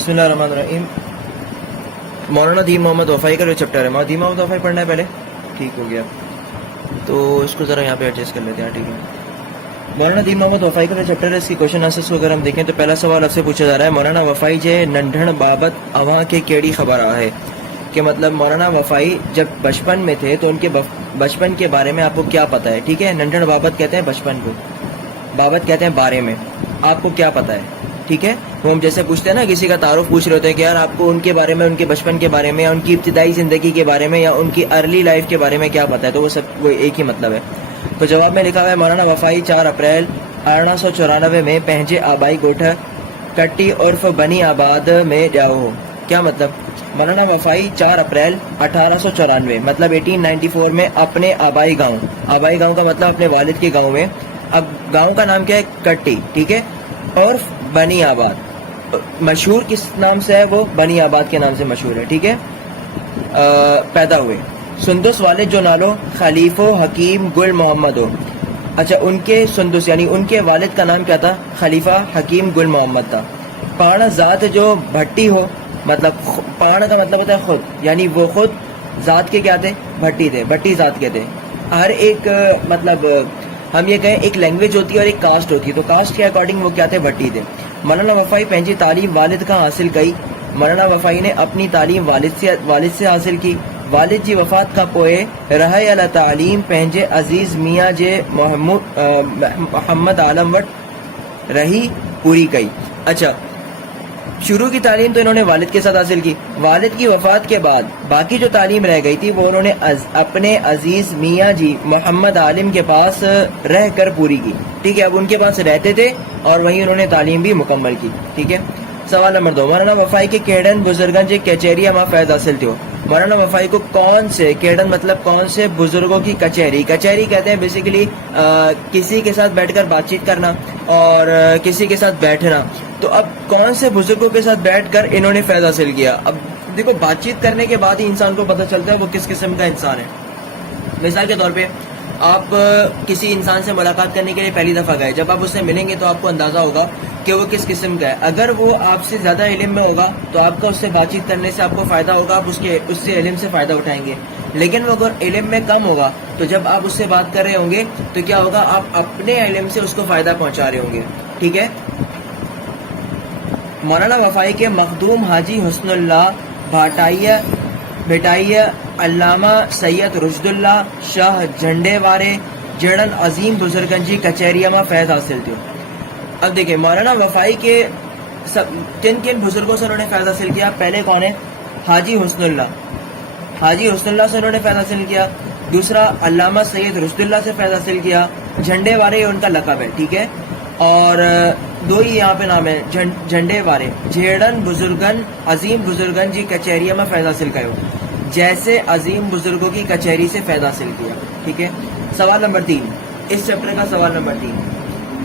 बिस्मिल्लाहिर्रहमानिर्रहीम। मौलाना दी मोहम्मद वफ़ाई का जो चैप्टर है, मौलाना दी मोहम्मद वफ़ाई पढ़ना है पहले, ठीक हो गया। तो इसको ज़रा यहाँ पे एडजस्ट कर लेते हैं, ठीक है। मौलाना दी मोहम्मद वफ़ाई का जो चैप्टर है, इसकी क्वेश्चन आंसर्स को अगर हम देखें तो पहला सवाल आपसे पूछा जा रहा है, मौलाना वफ़ाई जे नंढण बाबत अवां के केड़ी खबर आ है, कि मतलब मौलाना वफ़ाई जब बचपन में थे तो उनके बचपन के बारे में आपको क्या पता है, ठीक है। नंढण बाबत कहते हैं बचपन को, बाबत कहते हैं बारे में, आपको क्या पता है, ठीक है। वो हम जैसे पूछते हैं ना, किसी का तारुफ पूछ रहे होते हैं कि यार आपको उनके बारे में, उनके बचपन के बारे में, या उनकी इब्तिदाई ज़िंदगी के बारे में, या उनकी अर्ली लाइफ के बारे में क्या पता है, तो वो सब वो एक ही मतलब है। तो जवाब में लिखा हुआ है, मौलाना वफ़ाई 4 अप्रैल 1894 में पहंजे आबाई गोठ कट्टी उर्फ बनी आबाद में जाओ। क्या मतलब, मौलाना वफ़ाई 4 अप्रैल 1894 मतलब 1894 में अपने आबाई गांव का मतलब अपने वालिद के गांव में, अब गांव का नाम क्या है, कट्टी, ठीक है, और बनी आबाद, मशहूर किस नाम से है, वो बनी आबाद के नाम से मशहूर है, ठीक है। पैदा हुए। सुंदुस वालिद जो नालो खलीफो हकीम गुल मोहम्मद हो। अच्छा, उनके सुंदुस यानी उनके वालिद का नाम क्या था, खलीफा हकीम गुल मोहम्मद था। पाण ज़ात जो भट्टी हो, मतलब पाण का मतलब होता है खुद, यानी वो खुद ज़ात के क्या थे, भट्टी थे, भट्टी ज़ात के थे। हर एक मतलब हम ये कहें एक लैंग्वेज होती है और एक कास्ट होती है, तो कास्ट के अकॉर्डिंग वो क्या थे, भट्टी थे। मौलाना वफ़ाई पंहिंजी तालीम वालिद का हासिल कई। मौलाना वफ़ाई ने अपनी तालीम वालिद से हासिल की। वालिद जी वफ़ात का पोए रहे अला तालीम पंहिंजे अजीज़ मियाँ जे मोहम्मद आलम वट रही पूरी कई। अच्छा, शुरू की तालीम तो इन्होंने वालिद के साथ हासिल की। वालिद की वफात के बाद बाकी जो तालीम रह गई थी वो उन्होंने अपने अजीज मियाँ जी मोहम्मद आलिम के पास रह कर पूरी की, ठीक है। अब उनके पास रहते थे और वहीं उन्होंने तालीम भी मुकम्मल की, ठीक है। सवाल नंबर 2, मौलाना वफ़ाई के केड़न बुजुर्गन जे कचहरिया मां फैज़ हासिल थियो। मौलाना वफ़ाई को कौन से, केड़न मतलब कौन से बुजुर्गों की कचहरी कहते हैं बेसिकली किसी के साथ बैठकर बातचीत करना और किसी के साथ बैठना। तो अब कौन से बुजुर्गों के साथ बैठकर इन्होंने फैज़ हासिल किया। अब देखो, बातचीत करने के बाद ही इंसान को पता चलता है वो किस किस्म का इंसान है। मिसाल के तौर पे आप किसी इंसान से मुलाकात करने के लिए पहली दफ़ा गए, जब आप उससे मिलेंगे तो आपको अंदाज़ा होगा कि वो किस किस्म का है। अगर वो आपसे ज़्यादा इल्म में होगा तो आपका उससे बातचीत करने से आपको फ़ायदा होगा, आप उससे इल्म से फ़ायदा उठाएंगे। लेकिन वो अगर इल्म में कम होगा तो जब आप उससे बात कर रहे होंगे तो क्या होगा, आप अपने इल्म से उसको फ़ायदा पहुँचा रहे होंगे, ठीक है। मौलाना वफ़ाई के मखदूम हाजी हुस्नुल्लाह भेटाइया अल्लामा सैयद रुशदुल्ला शाह झंडे वारे जड़न अजीम बुजुर्गन जी कचहरिया में फैज़ हासिल थियो। अब देखिए, मौलाना वफ़ाई के किन किन बुजुर्गों से उन्होंने फैज़ हासिल किया। पहले कौन है, हाजी हुस्नुल्लाह से उन्होंने फैज़ हासिल किया। दूसरा अल्लामा सैयद रुशदुल्ला से फैज़ हासिल किया। झंडे वारे उनका लक़ब है, ठीक है। और 2 ही यहाँ पे नाम है, झंडे वारे झेड़न बुजुर्गन अजीम बुजुर्गन जी कचहरिया में फैज़ हासिल कयो, जैसे अजीम बुजुर्गों की कचहरी से फैज़ हासिल किया, ठीक है। सवाल नंबर 3, इस चैप्टर का सवाल नंबर 3,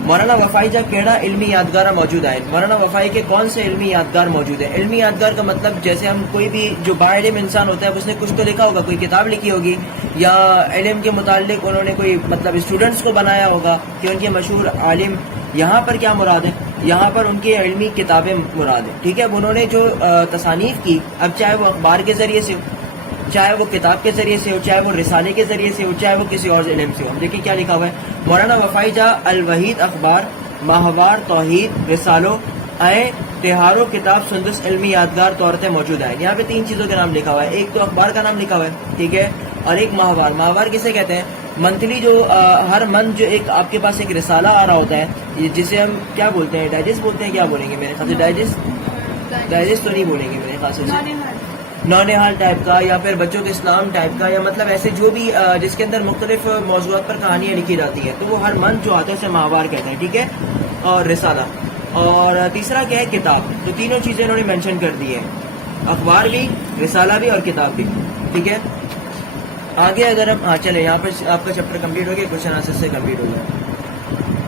मौलाना वफ़ाई जा केड़ा इल्मी यादगार मौजूद है। मौलाना वफ़ाई के कौन से इल्मी यादगार मौजूद है। इल्मी यादगार का मतलब जैसे हम कोई भी जो बाइल्म इंसान होता है उसने कुछ तो लिखा होगा, कोई किताब लिखी होगी, या इल्म के मुताल्लिक उन्होंने कोई मतलब स्टूडेंट्स को बनाया होगा कि उनके मशहूर आलिम। यहाँ पर क्या मुराद है, यहाँ पर उनकी इल्मी किताबें मुराद है, ठीक है। उन्होंने जो तसानीफ की, अब चाहे वो अखबार के ज़रिए से हो, चाहे वो किताब के ज़रिए से हो, चाहे वो रिसाले के ज़रिए से हो, चाहे वो किसी और इल्म से हो। देखिए क्या लिखा हुआ है, मौलाना वफ़ाई जा अल वहीद अखबार माहवार तौहीद रिसालो आए तिहारो किताब सुंदस इल्मी यादगार तौर पे मौजूद है। यहाँ पे 3 चीज़ों का नाम लिखा हुआ है, एक तो अखबार का नाम लिखा हुआ है, ठीक है, और एक माहवार किसे कहते हैं, मंथली जो हर मंथ जो एक आपके पास एक रिसाला आ रहा होता है, जिसे हम क्या बोलते हैं, डाइजेस्ट बोलते हैं, क्या बोलेंगे मेरे ख्याल से, डाइजेस्ट तो नहीं बोलेंगे मेरे ख्याल से, नौनिहाल टाइप का, या फिर बच्चों के इस्लाम टाइप का, या मतलब ऐसे जो भी जिसके अंदर मुख्तलिफ मौज़ूआत पर कहानियाँ लिखी जाती हैं, तो वो हर मंथ जो आता है उसे माहवार कहते हैं, ठीक है, और रिसाला। और तीसरा क्या है, किताब। तो तीनों चीज़ें इन्होंने मेंशन कर दी है, अखबार भी, रिसाला भी और किताब भी, ठीक है। आगे अगर हम चले, यहाँ पर आपका चैप्टर कंप्लीट हो गया, क्वेश्चन आंसर से कंप्लीट हो गया।